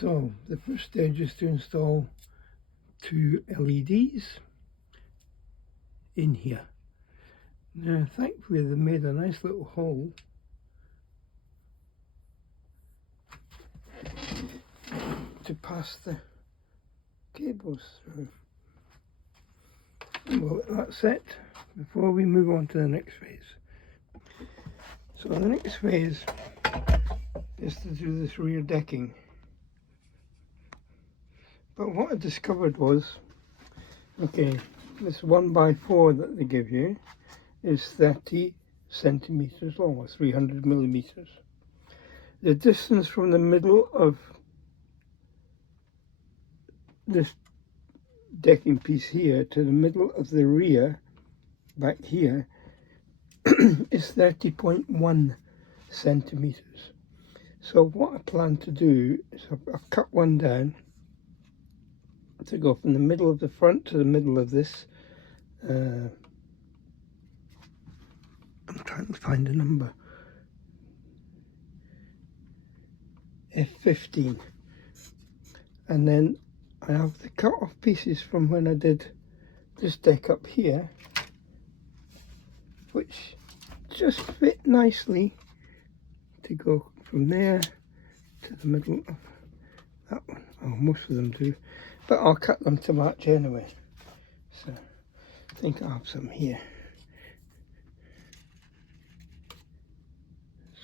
So the first stage is to install 2 LEDs in here. Now thankfully they made a nice little hole to pass the cables through. We'll let that set before we move on to the next phase. So the next phase is to do this rear decking. But what I discovered was, okay, this 1x4 that they give you is 30 centimeters long, or 300 millimeters. The distance from the middle of this decking piece here to the middle of the rear back here is 30.1 centimeters. So what I plan to do is I've cut one down to go from the middle of the front to the middle of this. I'm trying to find a number. F15. And then I have the cut off pieces from when I did this deck up here, which just fit nicely to go from there to the middle of that one. Oh, most of them do, but I'll cut them to match anyway. So I think I have some here.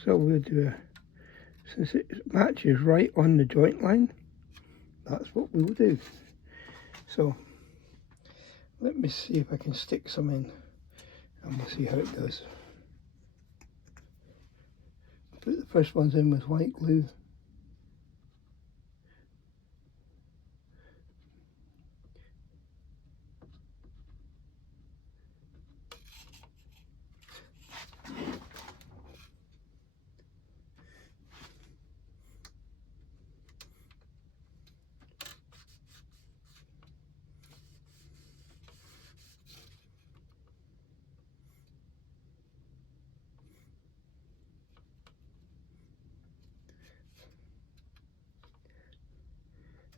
So we'll do since it matches right on the joint line, that's what we'll do. So let me see if I can stick some in and we'll see how it goes. Put the first ones in with white glue.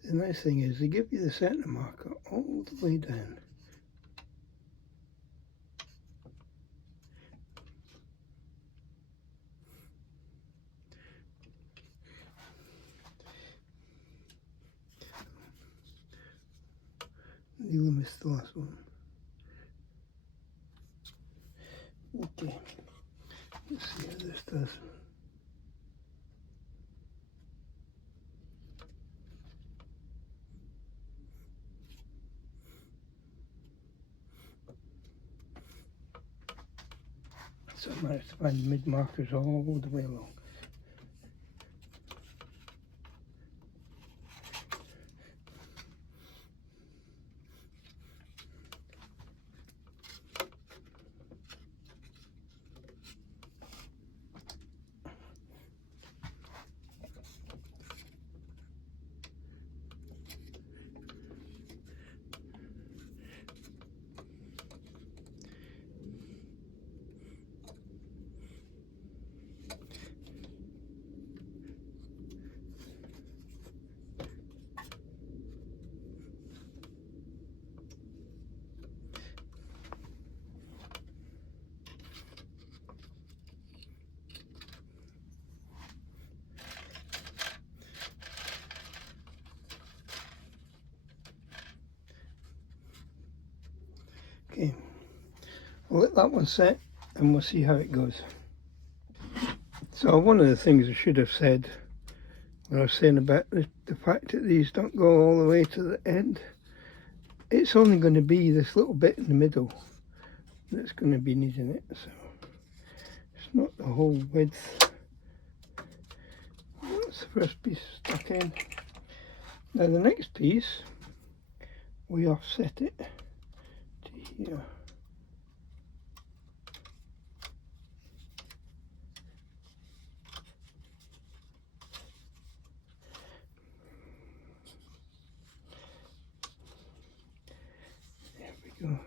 The nice thing is they give you the centre marker all the way down. Nearly missed the last one. Okay, let's see how this does. So I managed to find the mid markers all the way along. Okay, we'll let that one set and we'll see how it goes. So one of the things I should have said when I was saying about the fact that these don't go all the way to the end, it's only going to be this little bit in the middle that's going to be needing it, so it's not the whole width. That's the first piece stuck in. Now the next piece, we offset it to here. There we go.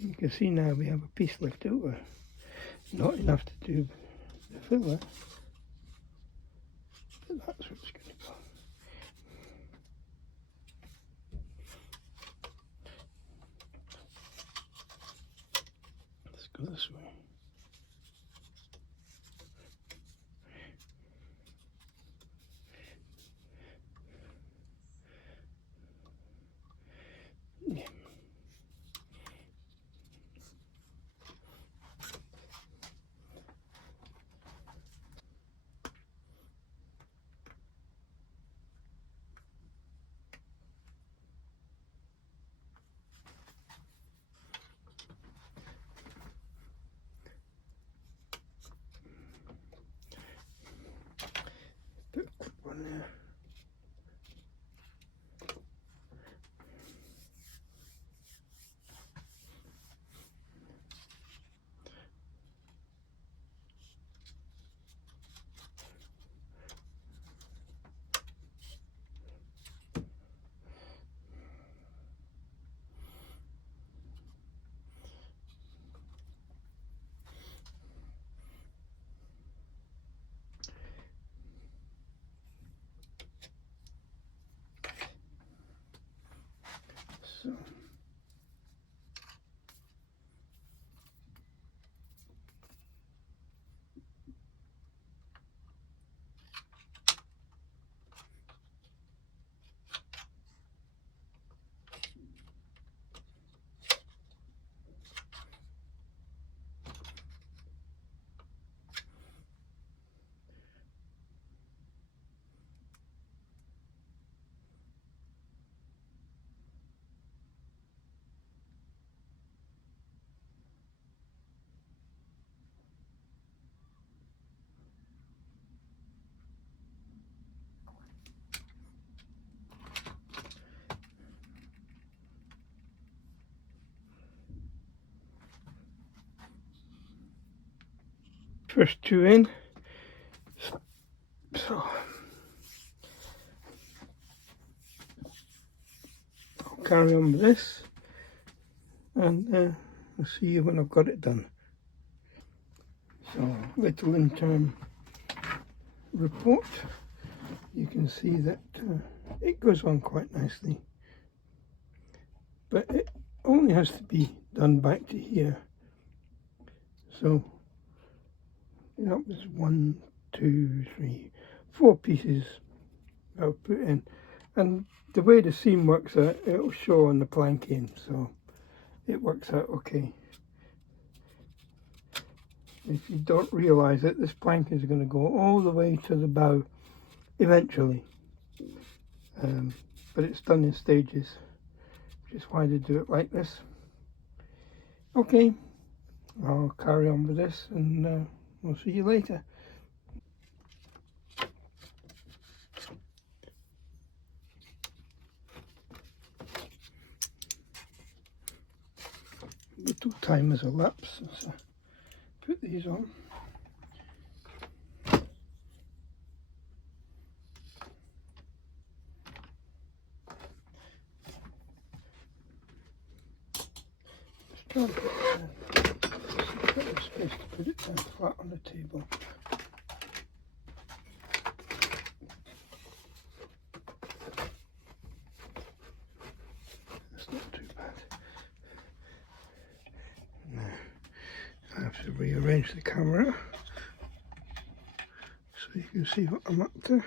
You can see now we have a piece left over. Not enough to do the filler. that's where it's going to go. Let's go this way. Yeah. Put a clip on there. So first two in. So I'll carry on with this, and I'll see you when I've got it done. So little interim report. You can see that it goes on quite nicely, but it only has to be done back to here. So that was 1, 2, 3, 4 pieces I'll put in, and the way the seam works out, it'll show on the planking, so it works out okay. If you don't realise it, this plank is going to go all the way to the bow eventually, but it's done in stages, which is why they do it like this. Okay, I'll carry on with this, and we'll see you later. Little time has elapsed since I put these on. Just try and get the space to put it down flat on the table. That's not too bad. Now I have to rearrange the camera so you can see what I'm up to.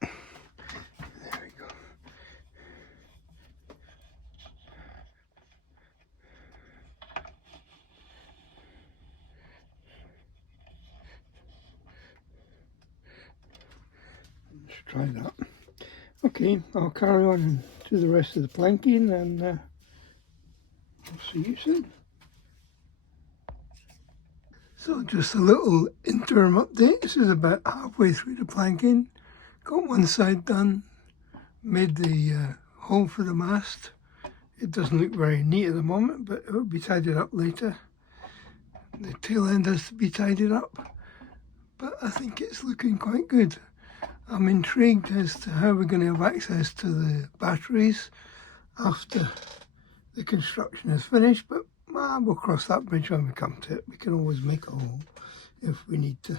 There we go. Let's try that. Okay, I'll carry on and do the rest of the planking, and I'll see you soon. So just a little interim update. This is about halfway through the planking. Got one side done, made the hole for the mast. It doesn't look very neat at the moment, but it will be tidied up later. The tail end has to be tidied up, but I think it's looking quite good. I'm intrigued as to how we're going to have access to the batteries after the construction is finished, but we'll cross that bridge when we come to it. We can always make a hole if we need to.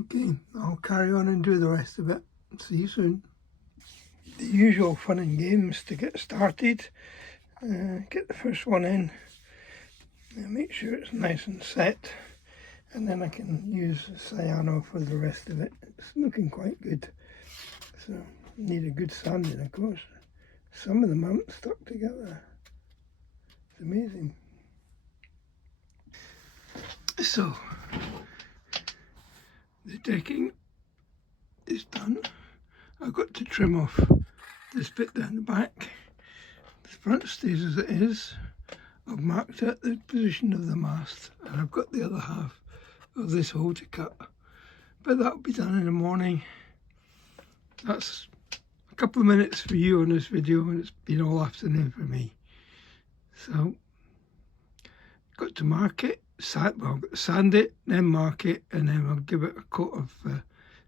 Okay, I'll carry on and do the rest of it. See you soon. The usual fun and games to get started. Get the first one in, and make sure it's nice and set, and then I can use cyano for the rest of it. It's looking quite good, so need a good sanding, of course. Some of them haven't stuck together. It's amazing. So the decking is done. I've got to trim off this bit down the back. The front stays as it is. I've marked out the position of the mast, and I've got the other half of this hole to cut. But that'll be done in the morning. That's a couple of minutes for you on this video, and it's been all afternoon for me. So, got to mark it, sand it, then mark it, and then I'll give it a coat of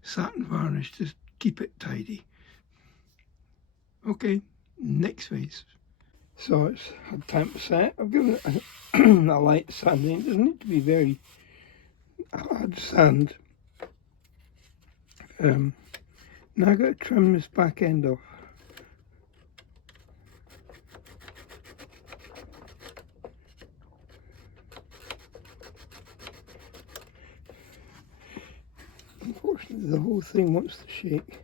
satin varnish to keep it tidy. Okay, next phase. So it's had time to set. I've given it a light sanding. It doesn't need to be very hard sand. Now I've got to trim this back end off. Unfortunately, the whole thing wants to shake.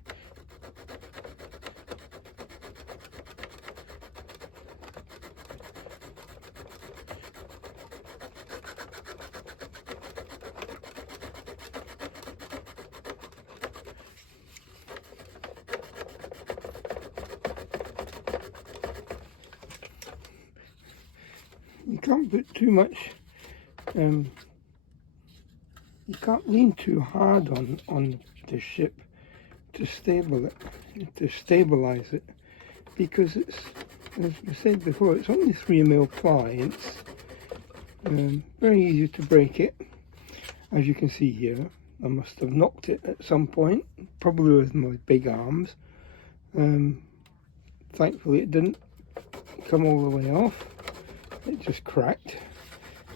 You can't put too much, you can't lean too hard on the ship to stabilize it, because it's, as I said before, it's only 3mm ply, and it's very easy to break it. As you can see here, I must have knocked it at some point, probably with my big arms. Thankfully it didn't come all the way off. It just cracked,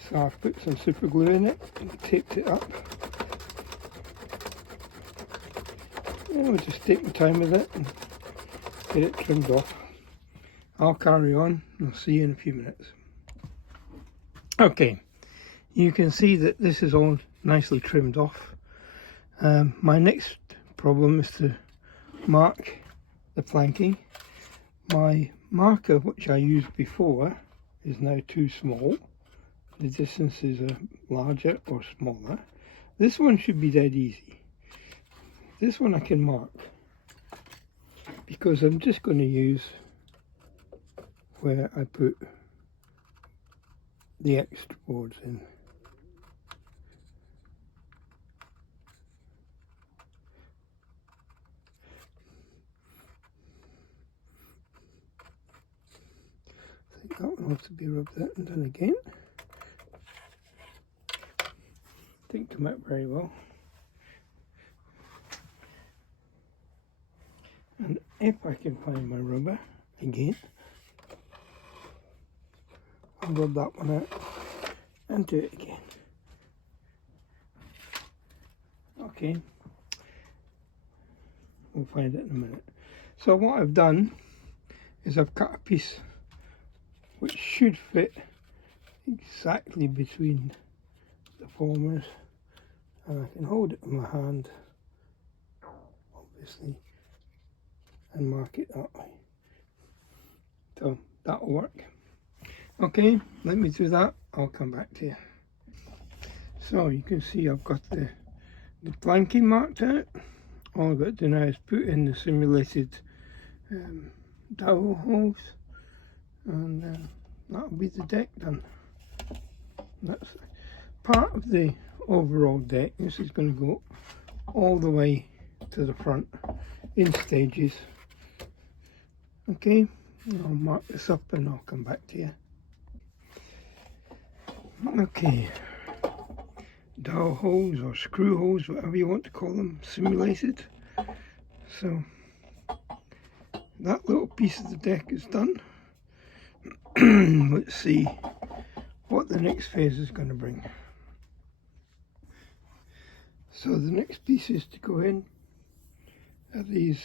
so I've put some super glue in it and taped it up. And we'll just take my time with it and get it trimmed off. I'll carry on and I'll see you in a few minutes. Okay, you can see that this is all nicely trimmed off. My next problem is to mark the planking. My marker, which I used before, is now too small. The distances are larger or smaller. This one should be dead easy. This one I can mark, because I'm just going to use where I put the extra boards in. I think that one has to be rubbed out and done again. Didn't come out very well. And if I can find my rubber again, I'll rub that one out and do it again. Okay, we'll find it in a minute. So what I've done is I've cut a piece which should fit exactly between the formers, and I can hold it in my hand, obviously, and mark it that way. So that'll work. Okay, let me do that, I'll come back to you. So you can see I've got the planking marked out. All I've got to do now is put in the simulated dowel holes, and that'll be the deck done. That's part of the overall deck. This is going to go all the way to the front in stages. Okay, I'll mark this up and I'll come back to you. Okay, dowel holes or screw holes, whatever you want to call them, simulated. So that little piece of the deck is done. Let's see what the next phase is going to bring. So the next pieces to go in are these,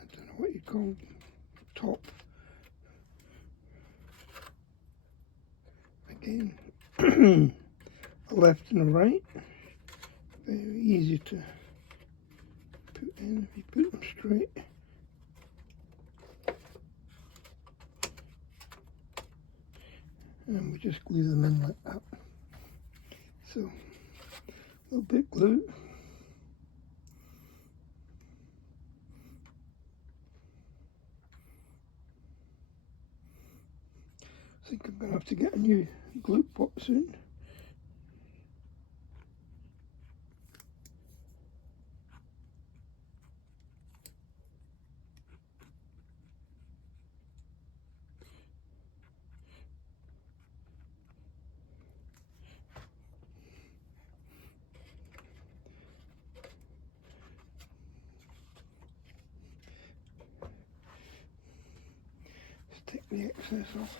I don't know what you call them, top. Again, a left and a right. Very easy to put in if you put them straight. And we just glue them in like that. So, a little bit glue. I think I'm going to have to get a new glue pot soon. Let's take the excess off.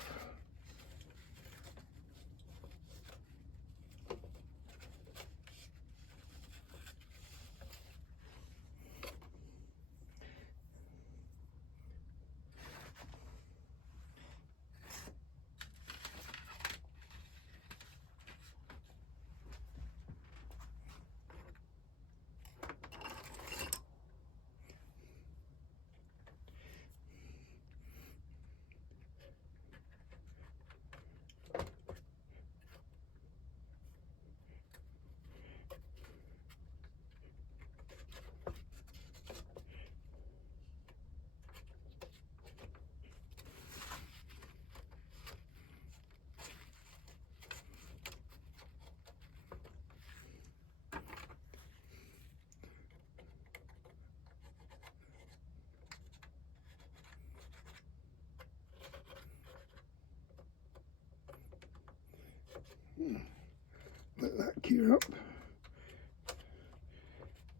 Let that cure up.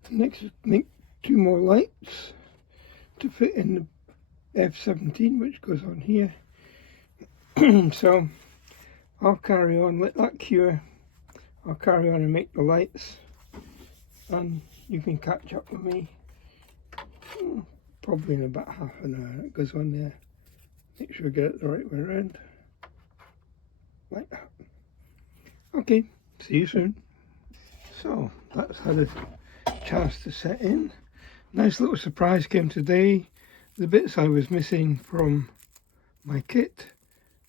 Next, make 2 more lights to fit in the F17, which goes on here. So I'll carry on, let that cure. I'll carry on and make the lights, and you can catch up with me probably in about half an hour. It goes on there. Make sure I get it the right way around, like that. Okay, see you soon. So that's had a chance to set in. Nice little surprise came today. The bits I was missing from my kit,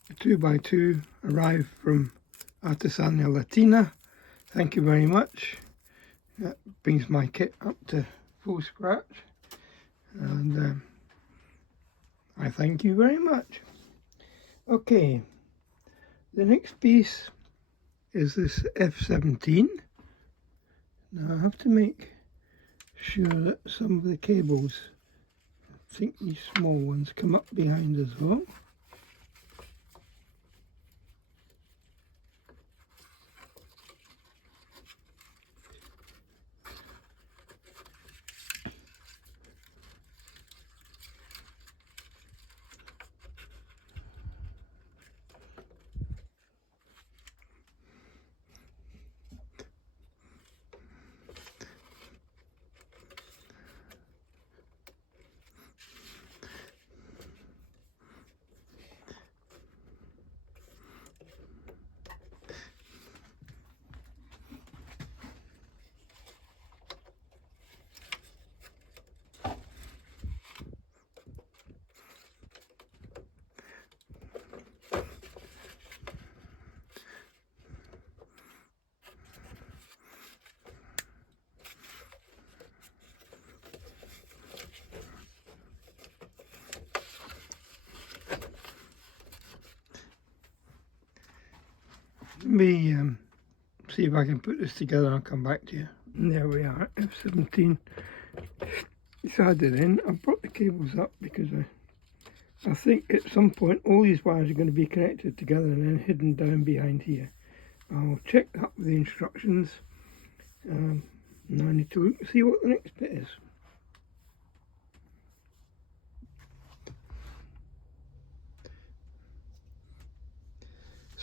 the 2x2, arrived from Artesania Latina. Thank you very much. That brings my kit up to full scratch, and I thank you very much. Okay, the next piece is this F17. Now I have to make sure that some of the cables, I think these small ones, come up behind as well. Let me see if I can put this together and I'll come back to you. And there we are, F17 decided in. I brought the cables up because I think at some point all these wires are going to be connected together and then hidden down behind here. I'll check that with the instructions. Now I need to look and see what the next bit is.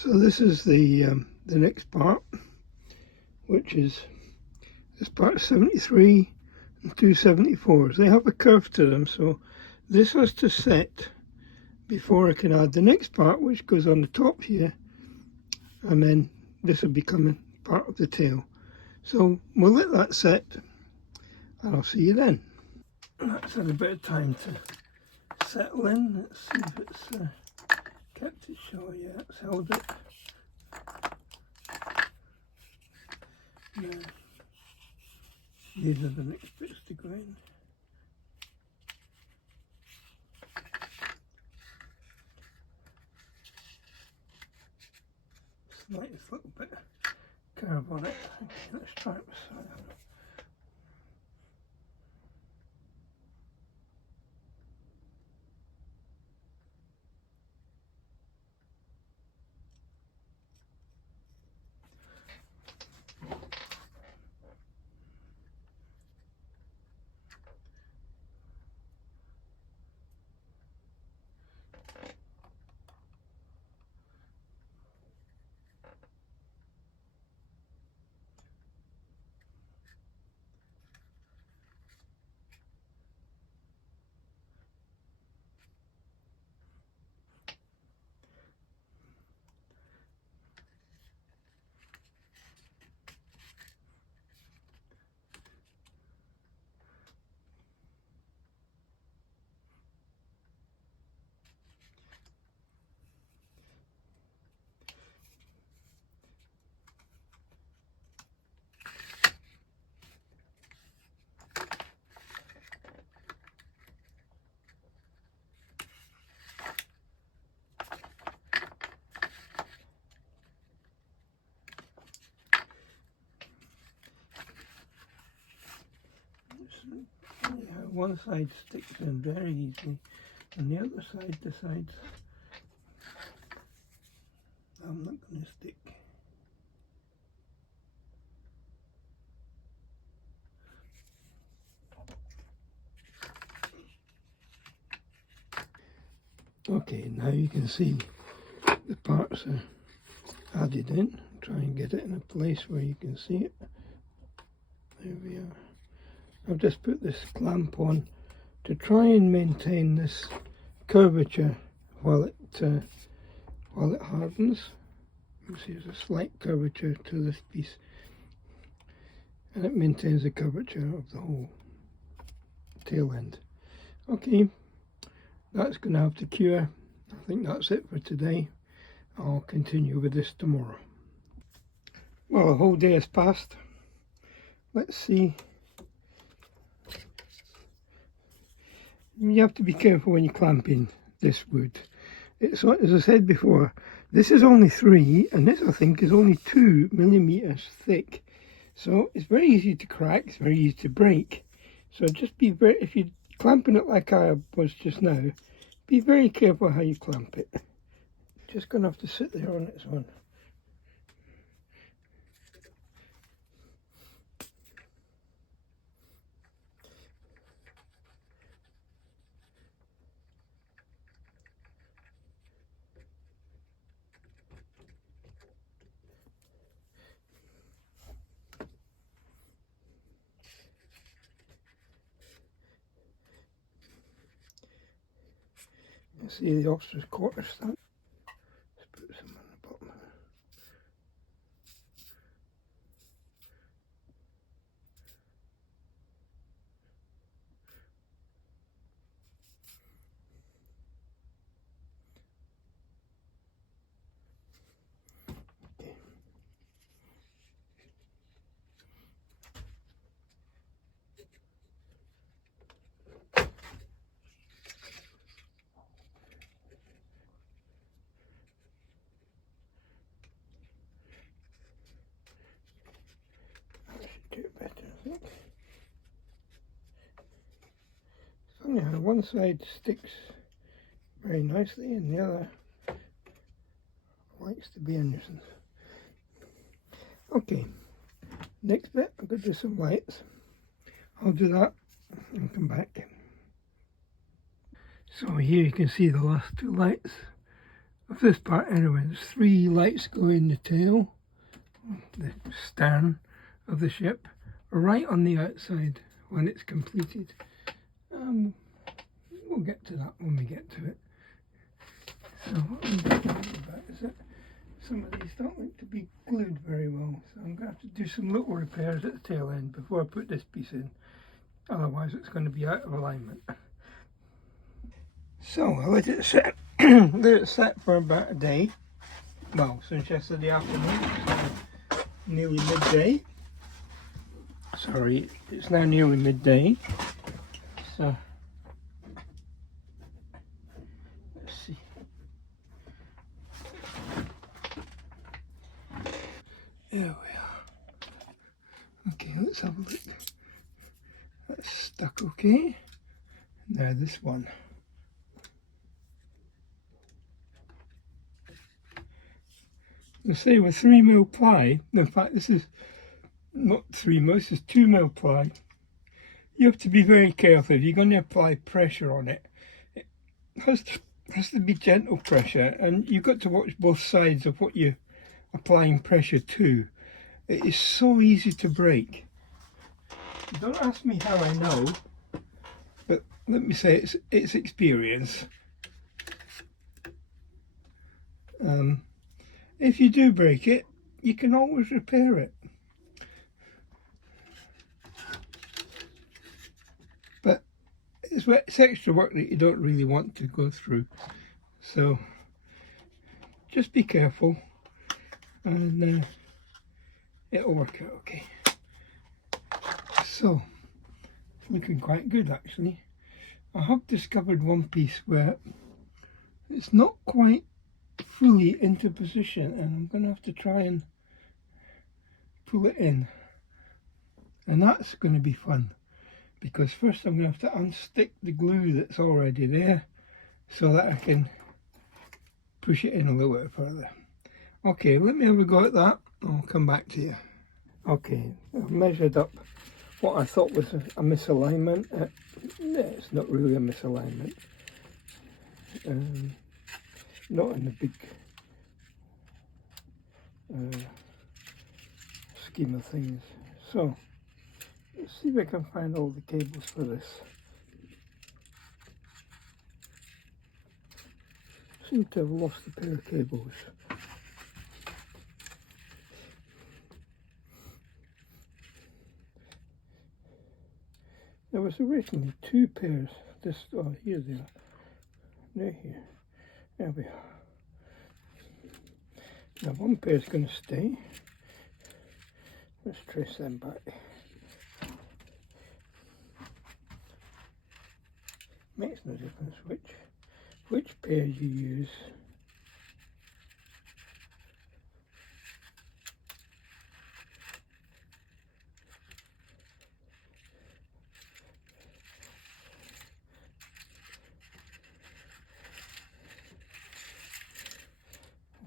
So this is the next part, which is this part 73 and 274s. They have a curve to them, so this has to set before I can add the next part, which goes on the top here, and then this will become part of the tail. So we'll let that set, and I'll see you then. That's had a bit of time to settle in. Let's see if it's kept it short. Yeah, it's held it. Now, these are the next bits to go in. Slightest little bit of curve on it. Okay, let's try it this side. Yeah, one side sticks in very easily, and the other side decides I'm not going to stick. Okay, now you can see the parts are added in. Try and get it in a place where you can see it. There we are. I've just put this clamp on to try and maintain this curvature while it hardens. You see there's a slight curvature to this piece, and it maintains the curvature of the whole tail end. Okay, that's going to have to cure. I think that's it for today. I'll continue with this tomorrow. Well, a whole day has passed. Let's see. You have to be careful when you're clamping this wood. It's, as I said before, this is only 3, and this I think is only 2 millimeters thick. So it's very easy to crack, it's very easy to break. So just be very, if you're clamping it like I was just now, be very careful how you clamp it. Just going to have to sit there on its own. You see the officer's quarter stamp. Let's put some on the bottom. Do it better, I think. It's funny how one side sticks very nicely and the other likes to be a nuisance. Okay, next bit, I'm going to do some lights. I'll do that and come back. So here you can see the last 2 lights of this part anyway. There's 3 lights go in the tail, the stern of the ship, right on the outside when it's completed. We'll get to that when we get to it. So what I'm thinking about is that some of these don't look to be glued very well, so I'm going to have to do some little repairs at the tail end before I put this piece in, otherwise it's going to be out of alignment. So I let it set, let it set for about a day, well, since yesterday afternoon, it's nearly midday. Sorry, it's now nearly midday, so let's see. There we are. Okay, let's have a look. That's stuck okay. Now this one. I say with 3mm ply, in fact this is not 3mm, this is 2mm ply. You have to be very careful. If you're going to apply pressure on it, it has to be gentle pressure, and you've got to watch both sides of what you're applying pressure to. It is so easy to break. Don't ask me how I know, but let me say it's experience. If you do break it, you can always repair it. But it's extra work that you don't really want to go through. So just be careful, and it'll work out okay. So it's looking quite good actually. I have discovered one piece where it's not quite fully into position, and I'm going to have to try and pull it in, and that's going to be fun, because first I'm going to have to unstick the glue that's already there so that I can push it in a little bit further. Okay, let me have a go at that. I'll come back to you. Okay, I've measured up what I thought was a misalignment. It's not really a misalignment. Not in the big scheme of things. So let's see if I can find all the cables for this. I seem to have lost a pair of cables. There was originally 2 pairs. Oh, here they are. They're here. There we are. Now one pair is going to stay. Let's trace them back. Makes no difference which pair you use.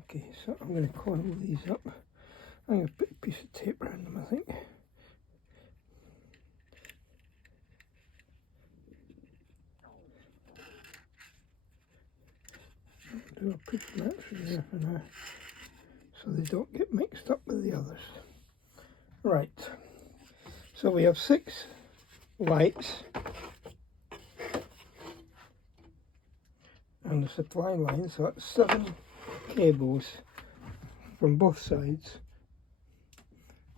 Okay, so I'm going to coil these up. I'm going to put a piece of tape around them, I think. Do a pretty match there for now, so they don't get mixed up with the others. Right, so we have 6 lights and the supply line, so that's 7 cables from both sides.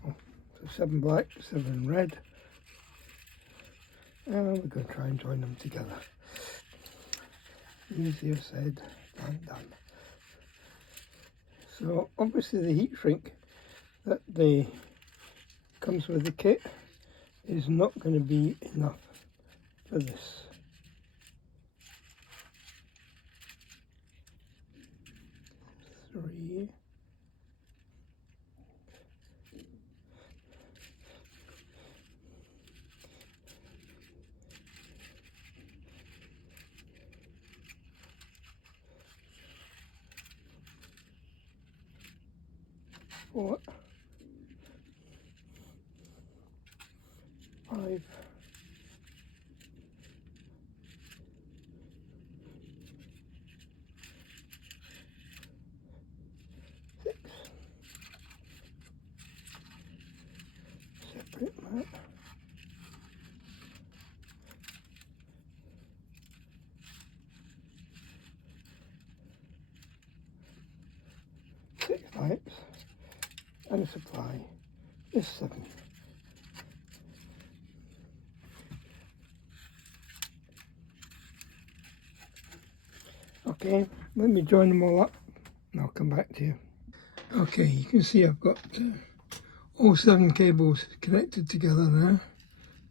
So 7 black, 7 red, and we're going to try and join them together. Easier said than done. So obviously the heat shrink that comes with the kit is not going to be enough for this. Three. Four. 5. 6. pipes and a supply is 7. Okay, let me join them all up and I'll come back to you. Okay, you can see I've got all 7 cables connected together now.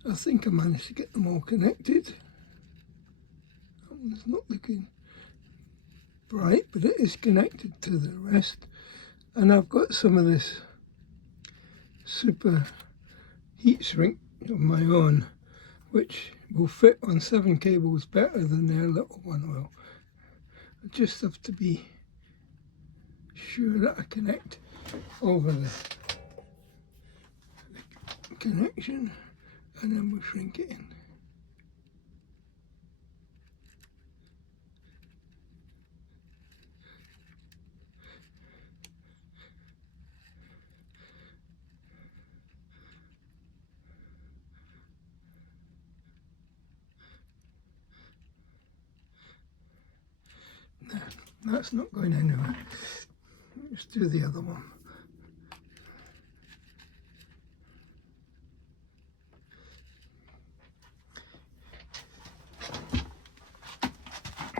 I think I managed to get them all connected. That one's not looking bright, but it is connected to the rest. And I've got some of this super heat shrink of my own, which will fit on 7 cables better than their little one will. I just have to be sure that I connect over the connection, and then we'll shrink it in. No, that's not going anywhere. Let's do the other one.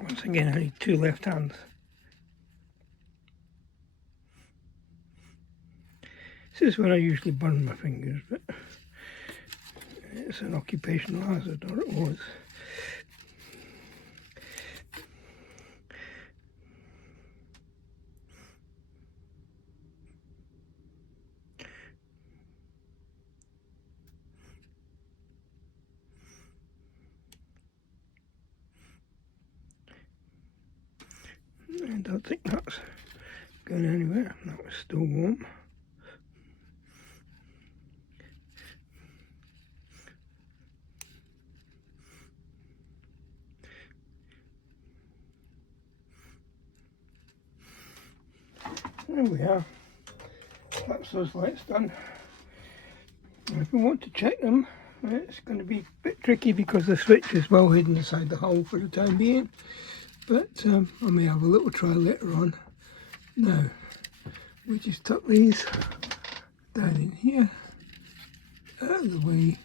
Once again, I need 2 left hands. This is when I usually burn my fingers, but it's an occupational hazard, or it was. I don't think that's going anywhere. That was still warm. There we are. That's those lights done. And if we want to check them, it's going to be a bit tricky because the switch is well hidden inside the hole for the time being. But I may have a little try later on. Now, we just tuck these down in here, out of the way,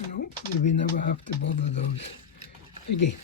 and hopefully we never have to bother those again.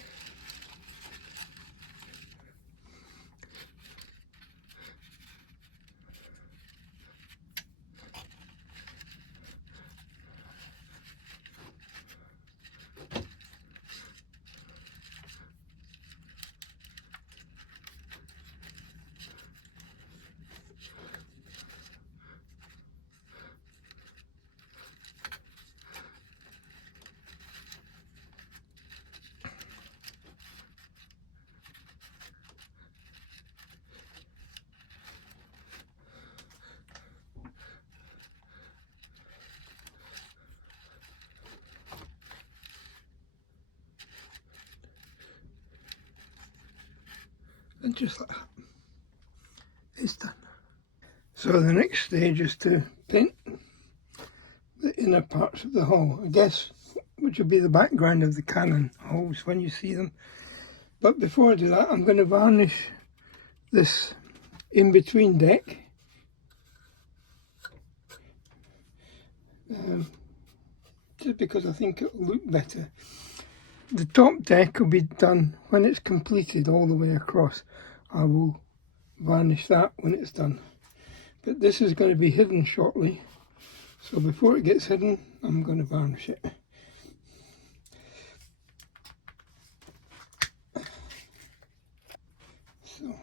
And just like that, it's done. So the next stage is to paint the inner parts of the hull, I guess, which will be the background of the cannon holes when you see them. But before I do that, I'm going to varnish this in-between deck. Just because I think it will look better. The top deck will be done when it's completed all the way across. I will varnish that when it's done. But this is going to be hidden shortly. So before it gets hidden, I'm going to varnish it. So.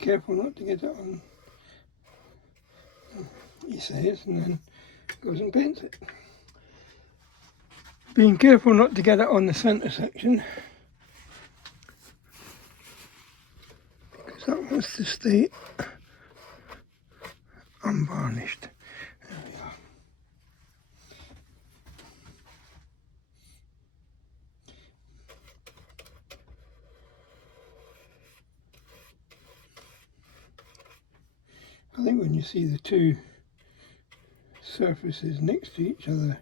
careful not to get it on, he says, and then goes and paints it. Being careful not to get it on the centre section, because that wants to stay unvarnished. There we are. I think when you see the two surfaces next to each other,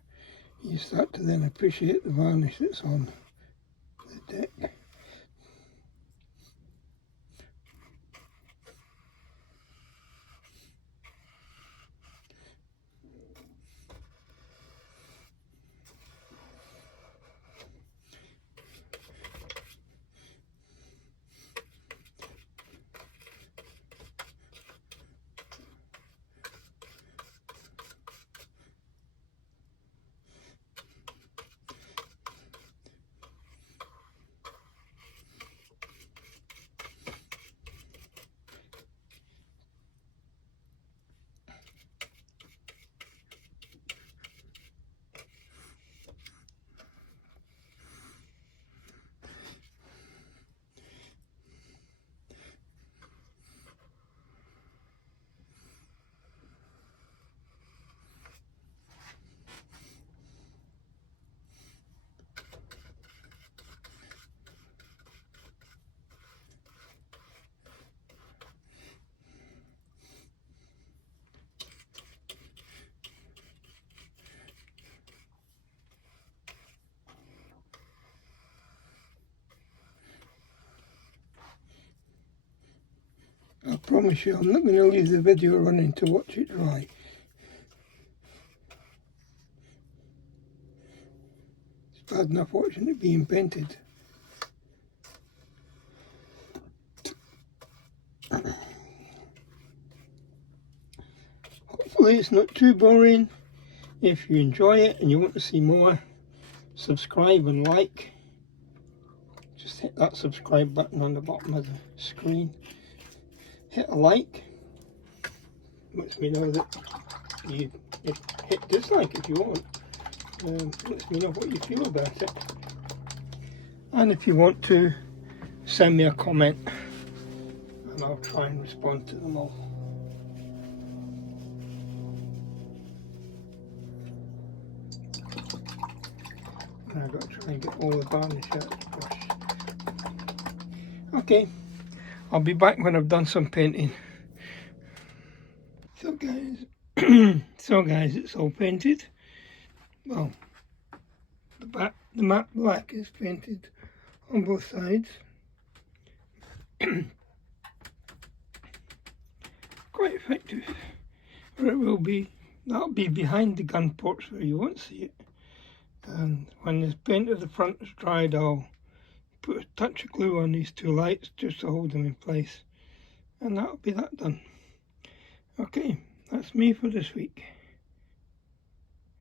you start to then appreciate the varnish that's on the deck. I promise you I'm not going to leave the video running to watch it dry. It's bad enough watching it being painted. Hopefully it's not too boring. If you enjoy it and you want to see more, subscribe and like. Just hit that subscribe button on the bottom of the screen. Hit a like, lets me know that you hit dislike if you want, lets me know what you feel about it. And if you want to, send me a comment and I'll try and respond to them all. And I've got to try and get all the varnish out of the brush. Okay. I'll be back when I've done some painting. So guys, it's all painted. Well, the matte black is painted on both sides. Quite effective. Or it will be. That'll be behind the gun ports where you won't see it. And when the paint at the front is dried, I'll put a touch of glue on these two lights just to hold them in place, and that'll be that done. Okay, that's me for this week.